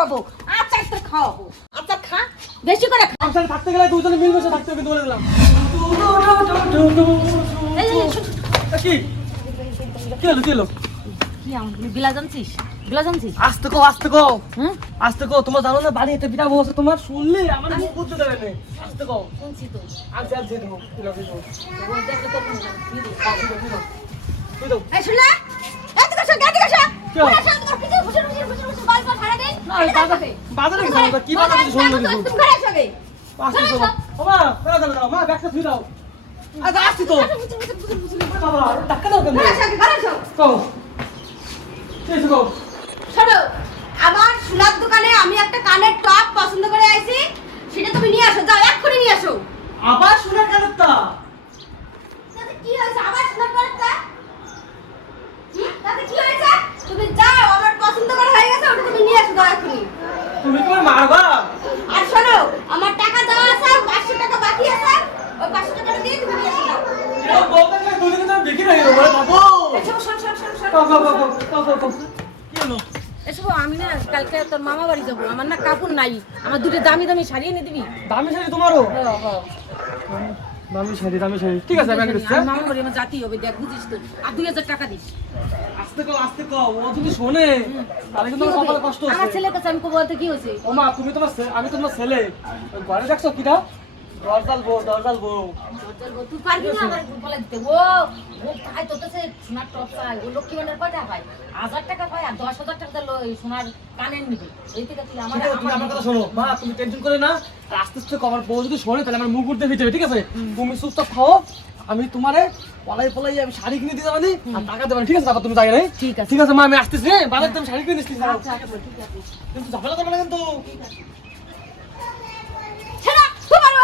খাওয়াবো? আচার তো খাওয়াবো। আচার খা বেশি করে খা। সাথে থাকতে গেলে দুজনে মিলমিশে থাকতে হবে বলে দিলাম কি? কি হলো কি হলো? কি আম- বিলা জানছিস? বিলা জানছিস? আস্তে কো আস্তে কো আস্তে কো তোমার জানো না বাড়ি বসে তোমার? শুনলে? আমার মুখ বুঝতে দেবে না আস্তে কো শুনছি তো। আজ আজ দেবো দেবো। তো দাও এই শুনলে? কিছু বাজারে- কি বাজারে দাঁড়া দাঁড়া মা ব্যাগটা দাও। আসছি তো। বাবা ধাক্কা দাও কেন? আমার সোনার দোকানে আমি একটা কানের টপ পছন্দ করে আইছি। সেটা তুমি নিয়ে আসো যাও এক্ষুনি নিয়ে আসো। আবার সোনার কানেরটা? তাতে কি হয়েছে? আবার সোনার কানেরটা? হুম, তাতে কি হয়েছে? আমার পছন্দ করা হয়ে গেছে ওটা তুমি নিয়ে আসো যাও এক্ষুনি তুমি তোমার মারবা? আর শোনো আমার টাকা দেওয়া আছে পাঁচশো টাকা বাকি আছে ওই পাঁচশো টাকাটা দিয়ে তুমি নিয়ে আসো এরকম বলতে গেলে দুদিনে তো বিক্রি হয়ে গেল বলে থাকো এসো, শোন, শোন, শোন, শোন। কো কো কো কো কো কো কি হলো? এসব আমি না কালকে তোর মামা বাড়ি যাব আমার না কাপড় নাই আমার দুটো দামি দামি শাড়ি এনে দিবি। দামি শাড়ি তোমারও? দামি শাড়ি দামি শাড়ি। ঠিক আছে ব্যাগে দিচ্ছি আমার মামা বলি আমার জাতি হবে দেখ বুঝিস তো। আর দুই হাজার টাকা দিস। আস্তে কও আস্তে কও ও যদি শোনে তাহলে কিন্তু আমার কপালে কষ্ট আমার হচ্ছে। ছেলের কাছে আমি কো বলতে কি হয়েছে? ও মা তুমি তোমার আমি তোমার ছেলে। ঘরে দেখছ কিটা দরজাল বউ দরজাল বউ। তুই পারবি না আমার বলে দিতে? ও ও তাই তোর কাছে সোনার টপ চাই। ও লক্ষ্মী ভান্ডার কয় পায় হাজার টাকা পায় আর দশ হাজার টাকা দিলো সোনার কানের নিবে। এই থেকে তুই আমার তুমি আমার কথা শোনো। মা তুমি টেনশন করে না। আস্তে আস্তে আমার বউ যদি শোনে তাহলে আমার মুখ উঠতে ফিটে ঠিক আছে? তুমি চুপচাপ খাও। আমি তোমারে পলাই পলাই আমি শাড়ি কিনে দিতে পারি আর টাকা দেবেন ঠিক আছে? তারপর তুমি যাই নাই? ঠিক আছে। ঠিক আছে মা আমি আসতেছি। হ্যাঁ বাজার তুমি শাড়ি কিনে কিন্তু ঝামেলা করবে না কিন্তু। শোনো,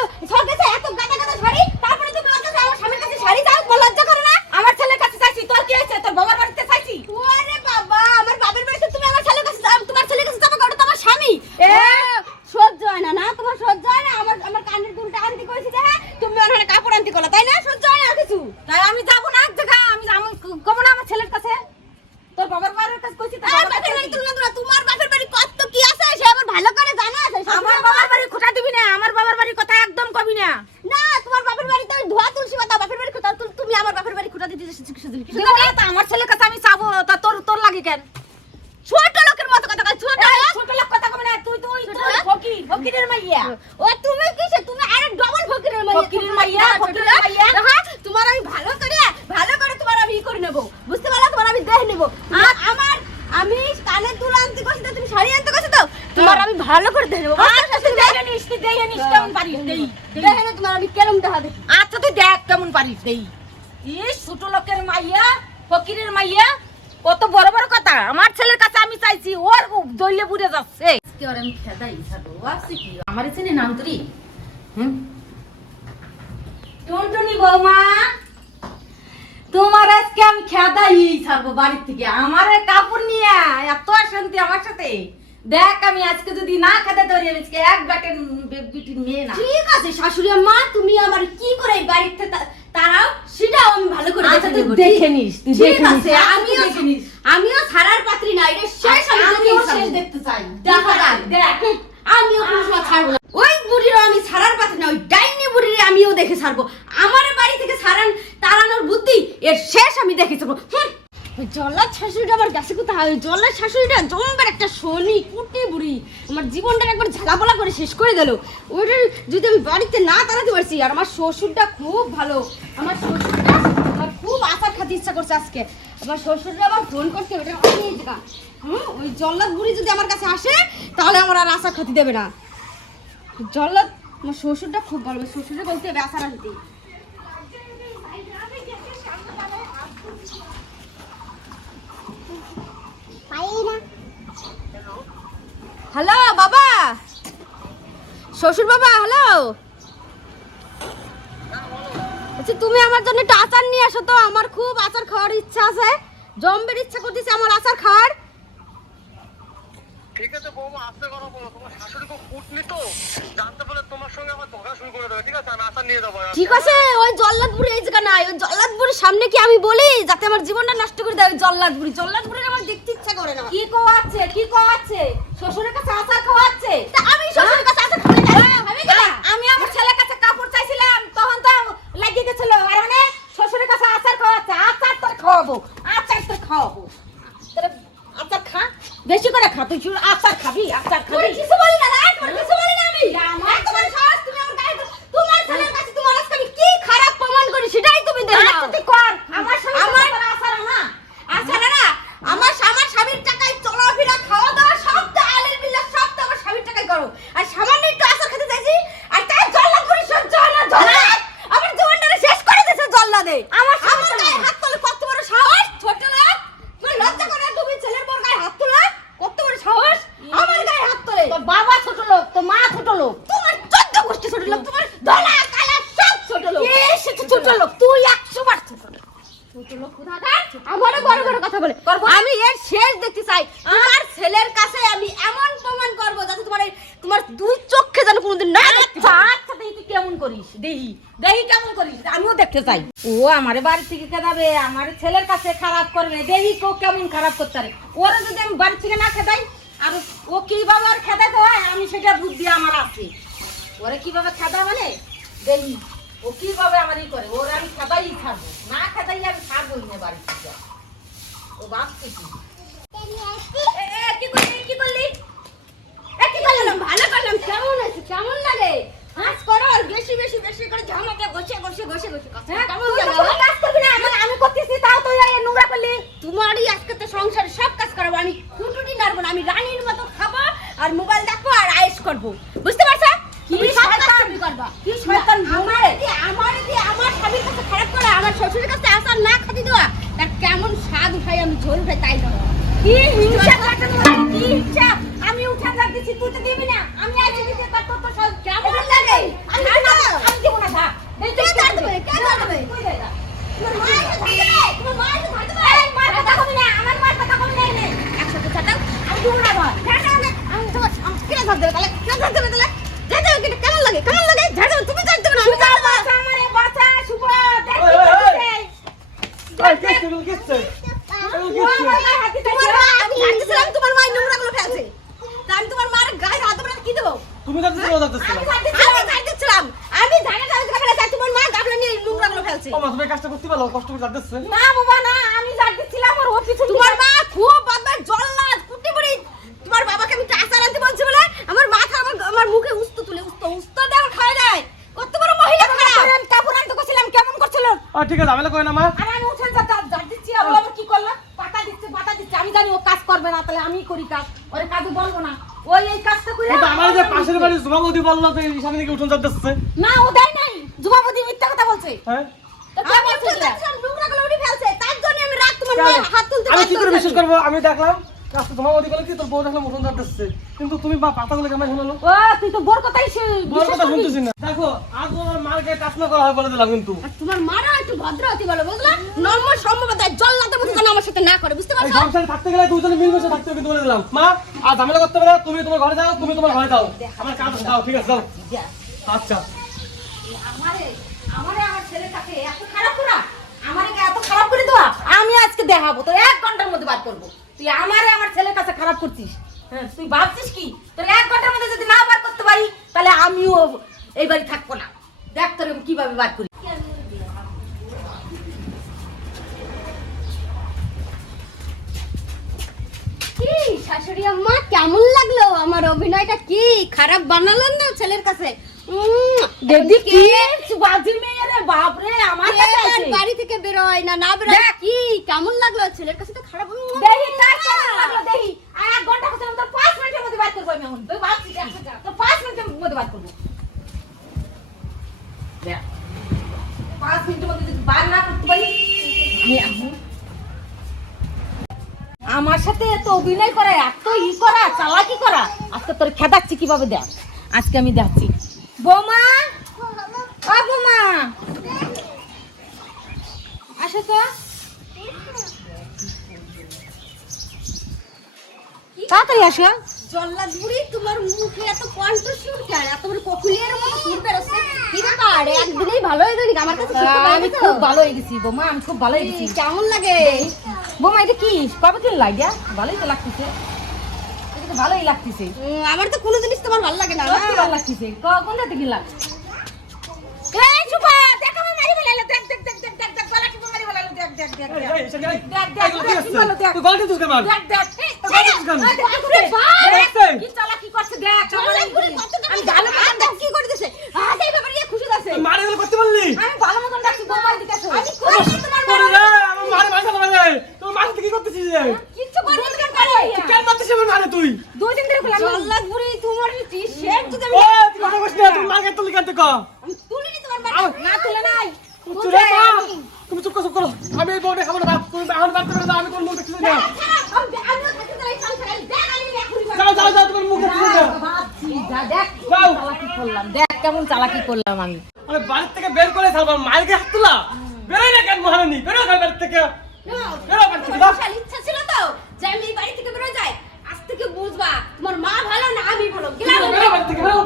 কাছে এত গাদা গাদা শাড়ি, তারপরে তুমি ওর কাছে আমার স্বামীর কাছে শাড়ি চাও, লজ্জা করে না? আমার ছেলের কাছে চাইছি তোর কি হয়েছে তোর বাবার বাড়িতে চাইছি ওরে বাবা, আমার বাপের বাড়িতে তুমি আমার ছেলের কাছে যাও, তোমার ছেলের কাছে যাবে, ওটা তো আমার স্বামী। এ, সহ্য হয় না, না? তোমার সহ্য হয় না? আমার- আমার কানের দুলটা আনতে কইছি যে, হ্যাঁ, তুমি ওখানে কাপড় আনতে কইলা, তাই না? সহ্য হয় না আর কিছু? তাই আমি যাব না এক জায়গায় আমি আমি কমো না আমার ছেলের কাছে তোর বাবার বাড়ির কাছে কইছি তোর আর বাবার কাছে বাপের বাড়ি কইছি। তুলনা তোলা, তোমার বাপের বাড়ি কত কি আছে, সে আমার ভালো করে জানা আছে, সব আমার কিছু বাবার বাড়ি খোটা দিবি না আমার বাবার বাড়ির কথা একদম কবি না না, তোমার বাপের বাড়িতে ওই ধোয়া তুলসী পাতা, বাপের বাড়ি খুঁটা, তুল- তুমি আমার বাপের বাড়ি খুঁটা দিতে এসেছ, কিছু দিলে, কিছু দেবো দিলে? না, তা আমার ছেলের কাছে আমি চাবো তা তোর তোর লাগে কেন ছোট লোকের মতো কথা কয়, ছোট এই, লোক? ছোট লোক কথা কবি না তুই তুই ছোট তুই লোক? ফকির ফকিরের মাইয়া ও তুমি কিসে তুমি আরে ডবল ফকিরের মাইয়া ফকিরের মাইয়া, ছোট ফকিরের লোক। মাইয়া। হ্যাঁ তোমার আমি ভালো করে ভালো করে তোমার আমি ই করে নেব বুঝতে পারলা তোমার আমি দেখে নেব আর আমার আমি কানের দুল আনতে কইছি তো তুমি শাড়ি আনতে কইছি তো তোমার আমি ভালো করে আচ্ছা নিস নিস কেমন পারিস দেই তোমার আমি আচ্ছা তুই দেখ কেমন পারিস দেই ইস ছোট লোকের মাইয়া ফকিরের মাইয়া কত বড় বড় কথা। আমার ছেলের কাছে আমি চাইছি ওর দইলে বুড়ে যাচ্ছে। কি ওর আমি খেদাই কি? আমার নাম তুই হুম? টুনটুনি বৌমা তোমার আজকে আমি খেদাই ছাড়বো বাড়ির থেকে। আমার কাপড় নিয়ে এত শান্তি আমার সাথে। দেখ আমি আজকে যদি না খেতে ধরি আজকে এক মেয়ে না ঠিক আছে শাশুড়ি আম্মা তুমি আমার কি করে এই বাড়িতে তারাও? সেটাও আমি ভালো করে আচ্ছা, তুই দেখে নিস, তুই দেখে নিস, আচ্ছা, আমিও। আমিও ছাড়ার পাত্রী না এটা শেষ আমি শেষ ছাড়বো। দেখতে চাই। দেখা যাক দেখ আমিও কোনো সময় ছাড়বো না। ওই বুড়িরও আমি ছাড়ার পাত্রী না ওই ডাইনি বুড়ির আমিও দেখে ছাড়বো। আমার বাড়ি থেকে ছাড়ান তাড়ানোর বুদ্ধি এর শেষ আমি দেখে ছাড়বো। হুম। ওই জল্লাদ শাশুড়িটা আমার কাছে কোথায়? ওই জল্লাদ শাশুড়িটা জমবার একটা শনি কুটি বুড়ি। আমার জীবনটা একবার ঝালাপালা করে শেষ করে দিল। ওইটা যদি আমি বাড়িতে না তাড়াতে পারছি, আর আমার শ্বশুরটা খুব ভালো। আমার শ্বশুরটা আমার খুব আচার খাতে ইচ্ছা করছে আজকে। আমার শ্বশুরটা আবার ফোন করছে ওটা এই হুম? ওই জল্লাদ বুড়ি যদি আমার কাছে আসে, তাহলে আমার আর আচার খাতি দেবে না। জল্লাদ, আমার শ্বশুরটা খুব ভালো। শ্বশুরে বলতে হবে আচার আনতে হ্যালো বাবা! শ্বশুর বাবা হ্যালো আচ্ছা তুমি আমার জন্য একটা আচার নিয়ে আসো তো। আমার খুব আচার খাওয়ার ইচ্ছা আছে। জম্বের ইচ্ছা করতেছে আমার আচার খাওয়ার। ঠিক আছে বৌমা আস্তে কথা বলো। তোমার শাশুড়ি খুব কুটনি তো। জানতে পারলে তোমার সঙ্গে আমার ধোকা শুরু করে দেবে ঠিক আছে? আমি আশা নিয়ে যাব ঠিক আছে ওই জল্লাদপুরি এই জায়গা নাই। ওই জল্লাদপুরির সামনে কি আমি বলি? যাতে আমার জীবনটা নষ্ট করে দেয় ওই জল্লাদপুরি। জল্লাদপুরির আমার দেখতে ইচ্ছা করে না। কি কোয়াচ্ছে কি কোয়াচ্ছে শ্বশুরের কাছে আচার খাওয়াচ্ছে তা আমি শ্বশুরের কাছে আসা খাবে আমি গেলাম আমি আমার ছেলের কাছে কাপড় চাইছিলাম তখন তো লাগিয়ে গেছিল আর মানে শ্বশুরের কাছে আচার খাওয়াচ্ছে আচার তোর খাওয়াবো আচার তোর খাওয়াবো তোর আচার খা বেশি করে খা তুই আচার খাবি আচার খাবি। কিছু বলি না রে তোরে কিছু বলি না আমি আমার এই তোমার সাহস তুমি আমার গায়ে হাত- তোমার ছেলের কাছে তোমার আজকে আমি কি খারাপ প্রমাণ করি সেটাই তুমি দেখো আচ্ছা তুই কর আমার সঙ্গে আমার- আমার আচার না আচ্ছা না না আমার আমার স্বামীর টাকায় চলাফেরা খাওয়া দাওয়া সব তো আলের বিল্লা সব তো আমার স্বামীর টাকায় করো আর সামান্য একটু আচার খেতে চাইছি আর তাই জল্লাদ করে সহ্য হয় না জল্লাদ আমার জীবনটা শেষ করে দিয়েছে জল্লাদে আমার আমার গায়ে হাত তোলে কত বড় সাহস ছোট লোক তোমার লজ্জা করে না তুমি ছেলের বড় গায়ে হাত তোলা কত বড় সাহস আমার গায়ে হাত তোলে তোর বাবা ছোট লোক তোর মা ছোট লোক তোমার চোদ্দ গোষ্ঠী ছোট লোক তোমার ধলা কালা সব ছোট লোক এ সে তো ছোট লোক তুই একশো বার ছোট লোক আমারও বড় বড় কথা বলে। আমি এর শেষ দেখতে চাই। আমার ছেলের কাছে আমি এমন প্রমাণ করব যাতে তোমার তোমার দুই চোখে যেন কোনোদিন না দেখতে আচ্ছা আচ্ছা দেখি তুই কেমন করিস দেখি। দেখি কেমন করিস আমিও দেখতে চাই। ও আমার বাড়ি থেকে খেদাবে আমার ছেলের কাছে খারাপ করবে দেখি কেউ কেমন খারাপ করতে পারে। ওরা যদি আমি বাড়ি থেকে না খেদাই আর ও কীভাবে আর খেদাতে হয় আমি সেটা বুদ্ধি আমার আছে। ওরে কীভাবে খেদা মানে দেখি। ও কীভাবে আমার ই করে? ওর আমি খেদাই ছাড়বো। না খেদাই আমি ছাড়বোই না বাড়ি থেকে। ও ভাবছে কি? কেমন লাগে? হাস করো আর বেশি বেশি বেশি করে জামাটা ঘষে ঘষে ঘষে ঘষে হ্যাঁ, কেমন তুই তো লাগে কোনো আমার? কাজ করবি না আমি আমি করতেছি তাও তুই এই নোংরা করলি তোমারই আজকে তো সংসারে সব কাজ করাবো আমি খুঁটুনি নাড়বো না আমি রানীর মতো খাব আর মোবাইল দেখব আর আয়েস করব বুঝতে পারছ কি তুমি সব কাজ শয়তান? তুমি করবা কি শয়তান আমার বোমারে? যে আমার যে আমার স্বামীর কাছে খারাপ করে আমার শ্বশুরের কাছে আসার না খাতি দেওয়া তার কেমন স্বাদ উঠাই আমি ঝোল উঠাই তাই দেবো কি হিংসা কাটানো কি হিংসা আমি উঠে যাচ্ছি তুই তো দিবি না আমি আইছি দিতে তার তোর তো সব কেমন লাগে আমি না, দেব না। না, আমি দেব না দা এই কে ধর দেবে? কে ধর দেবে? তুই দে তোমার মা এসে ধরতে তোমার মা এসে ধরতে এই মার কথা কবি না আমার মার কথা কবি না এনে একসাথে চাটাও। আমি দেব না ধর ঝাড় না। আমি তোমার আম- কে ধর দেবে তাহলে? কে ধর দেবে তাহলে? ঝাড় কেমন লাগে? কেমন লাগে? ঝাড় দাও, তুমি ঝাড় দেবে না, আমি সুবা ঝাড় দেবো। বাঁচা আমারে বাঁচা সুবা দেখ ওই, কি ওই, ওই। করতেছে। এই, কিসছে, এগুলো কিসছে? এগুলো ও কিসছে? আমার গায়ে হাত দিতেছে। তোমার মা, আমি ঝাড়তেছিলাম, তোমার মা এই নোংরাগুলো ফেলছে। তা আমি তোমার মার গায়ে হাত দেবো না, কি দেবো? তুমি যাচ্ছ চলে যাচ্ছ আমি ঝাড় আমি দিচ্ছিলাম। ঝাড় দিচ্ছিলাম। আমি ঝাড়াটা ওই জায়গায় ফেলেছি, আর তোমার মা গাবলা নিয়ে এই নোংরাগুলো ফেলছে। ও মা তুমি এই কাজটা করতে পারো কষ্ট করে যাচ্ছে না বাবা না আমি ঝাড় দিচ্ছিলাম আর ও পিছন তোমার মা খুব বদমাশ জল্লাদ কুটি বুড়ি তোমার বাবাকে আমি আচার আনতে বলছি বলে আমার মাথা আমার আমার মুখে উস্ত তুলে উস্ত উস্ত দেওয়া খায় দেয় কত বড় মহিলা খারাপ কাপড় কাপড় আনতে গেছিলাম কেমন করছিল আর ঠিক আছে ঝামেলা করে না মা। আর আমি উঠে যা ঝাড় দিচ্ছি আর আবার কি করল? পাতা দিচ্ছে পাতা দিচ্ছে আমি জানি ও কাজ করবে না তাহলে আমি করি কাজ। ওরে কাজে বলব না। ওই এই কাজটা করে কিন্তু আমার যে পাশের বাড়ি জুমাবতী বলল যে এই সামনে দিকে উঠুন যাচ্ছে না ও দেয় নাই। যুবাবতী মিথ্যা কথা বলছে। হ্যাঁ। তো কে আমি বলছে তুলতে এটা? যাচ্ছিলাম, ফেলছে। তার জন্য আমি রাত তোমার কেন? হাত তুলতে আমি কি করে বিশ্বাস। করব? আমি দেখলাম। জমাবতী বলে কি? তোর বউ দেখলাম উঠুন যাচ্ছে কিন্তু তুমি বা পাতাগুলো কেমন শোনালো? ও তুই তো বোর কথাই শু- কথা করবি। না। দেখো আজ আমার মার গায়ে টাচ না করা হয় বলে দিলাম কিন্তু। তোমার মারা একটু ভদ্র হতে বলো বুঝলা? নর্ম সম্ভব দেয় জল্লাদের মতো যেন আমার সাথে না করে বুঝতে এই পারছ? সংসারে থাকতে গেলে দুজনে মিলমিশে থাকতে হবে কিন্তু বলে দিলাম। মা আর ঝামেলা করতে পারো তুমি তোমার ঘরে যাও তুমি তোমার ঘরে যাও। আমার কাজ যাও ঠিক আছে আচ্ছা। আমারে আমারে কাছে এত খারাপ করা আমারে এত খারাপ করে দেওয়া? আমি আজকে দেখাবো তো এক ঘণ্টার মধ্যে বার করব। তুই আমারে আমার ছেলের কাছে খারাপ করছিস। হ্যাঁ তুই ভাবছিস কি? তোর এক ঘণ্টার মধ্যে যদি না বার করতে পারি তাহলে আমিও এই বাড়ি থাকব না। দেখ তোর কীভাবে বার করি। শাশুড়ি আম্মা কেমন লাগল? আমার অভিনয়টা কি? খারাপ বানালেন না ছেলের কাছে? উম, কি? বাজি মেয়ে রে বাপ রে আমার কাছে বাড়ি থেকে বেরোয় না না বেরোয়? কি কেমন লাগল? ছেলের কাছে তো খারাপ উম, দেহি কার কেমন লাগল দেহি আর এক ঘণ্টা কথা তোর পাঁচ মিনিটের মধ্যে বার করব আমি এখন তুই ভাবছিস একশো টাকা তোর পাঁচ মিনিটের মধ্যে বার করব দেখ, পাঁচ মিনিটের মধ্যে যদি বার না করতে পারি আমি এখন আমার সাথে এত অভিনয় করা, এত ই করা, চালাকি করা, আজকে তোর খেদাচ্ছি কীভাবে দেখ? আজকে আমি দেখছি বৌমা! ও বৌমা! আসো তো। তাড়াতাড়ি আসো। জল্লাদ বুড়ি তোমার মুখে এত কণ্ঠ সুর কেন এত বড় ককুলিয়ার মতো সুর বেরোচ্ছে কি ব্যাপার একদিনেই ভালো হয়ে গেলি আমার কাছে আমি খুব ভালো হয়ে গেছি বৌমা আমি খুব ভালো হয়ে গেছি কেমন লাগে বৌমা এটা কি কবে কিন লাগিয়া ভালোই তো লাগতেছে ভালোই লাগতেছে আমার তো কোনো জিনিস তোমার ভালো লাগে না ভালো লাগতেছে কোন দাতে কিনলা এই সুপা দেখ আমি মারি ফেলাইলো দেখ দেখ দেখ দেখ দেখ দেখ গলা টিপে মারি ফেলাইলো দেখ দেখ দেখ এই, দেখ এই, সেখানে- দেখ, দেখ, এই, কি দেখ, হচ্ছে? কি বলো, দেখ। তুই গল্প দিস কেন? দেখ দেখ এই, তো গল্প দিস কেন? এই, দেখ, দেখ, দেখ, দেখ, দেখ। কি চালাকি করছে আমি এই ব্যাপারে কেন তুলি কেন তোমার না তুলে নাই। তুমি চুপ করো, আমি এই খাব না, আমি মুখ দেখতে চাই না। আমি আমিও থাকতে চাই সংসারে দেখ আমি এখনই বাড়ি। যাও, যাও, যাও, তোমার মুখ দেখতে চাই না। ভাবছি, দেখ চালাকি করলাম দেখ কেমন চালাকি করলাম আমি আরে বাড়ির থেকে বের করে ছাড়বা, গায়ে হাত তোলা। বেরোই না কেন মহারানী? বেরো না বাড়ি থেকে। বেরো বাড়ি থেকে, তোমার বিশাল ইচ্ছা ছিল তো যে আমি বাড়ি থেকে বেরো যাই আজ থেকে বুঝবা তোমার মা ভালো না আমি ভালো গেলাম বেরো বাড়ি থেকে, বেরো।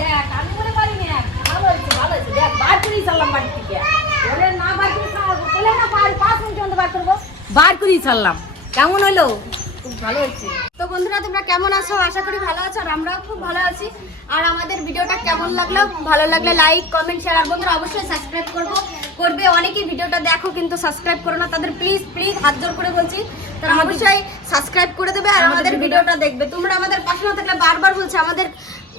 দেখ আমি মনে পারি না ভালো হয়েছে ভালো হয়েছে দেখ বার করেই ছাড়লাম বাড়ি থেকে ওরে না বার করে ছাড়বো বলে না পার পাঁচ মিনিট মধ্যে বার করেই ছাড়লাম। কেমন হলো? খুব ভালো হয়েছে। তো বন্ধুরা তোমরা কেমন আছো? আশা করি ভালো আছো আর আমরাও খুব ভালো আছি। আর আমাদের ভিডিওটা কেমন লাগল? ভালো লাগলে লাইক কমেন্ট শেয়ার আর বন্ধুরা অবশ্যই সাবস্ক্রাইব করব। করবে অনেকেই ভিডিওটা দেখো কিন্তু সাবস্ক্রাইব করো না। তাদের প্লিজ প্লিজ হাত জোর করে বলছি। তারা অবশ্যই সাবস্ক্রাইব করে দেবে আর আমাদের ভিডিওটা দেখবে। তোমরা আমাদের পাশে না থাকলে বারবার বলছে আমাদের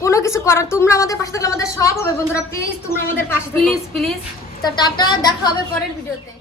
কোনো কিছু করার তোমরা আমাদের পাশে থাকলে আমাদের সব হবে। বন্ধুরা প্লিজ তোমরা আমাদের পাশে প্লিজ প্লিজ তো টাটা দেখা হবে পরের ভিডিওতে।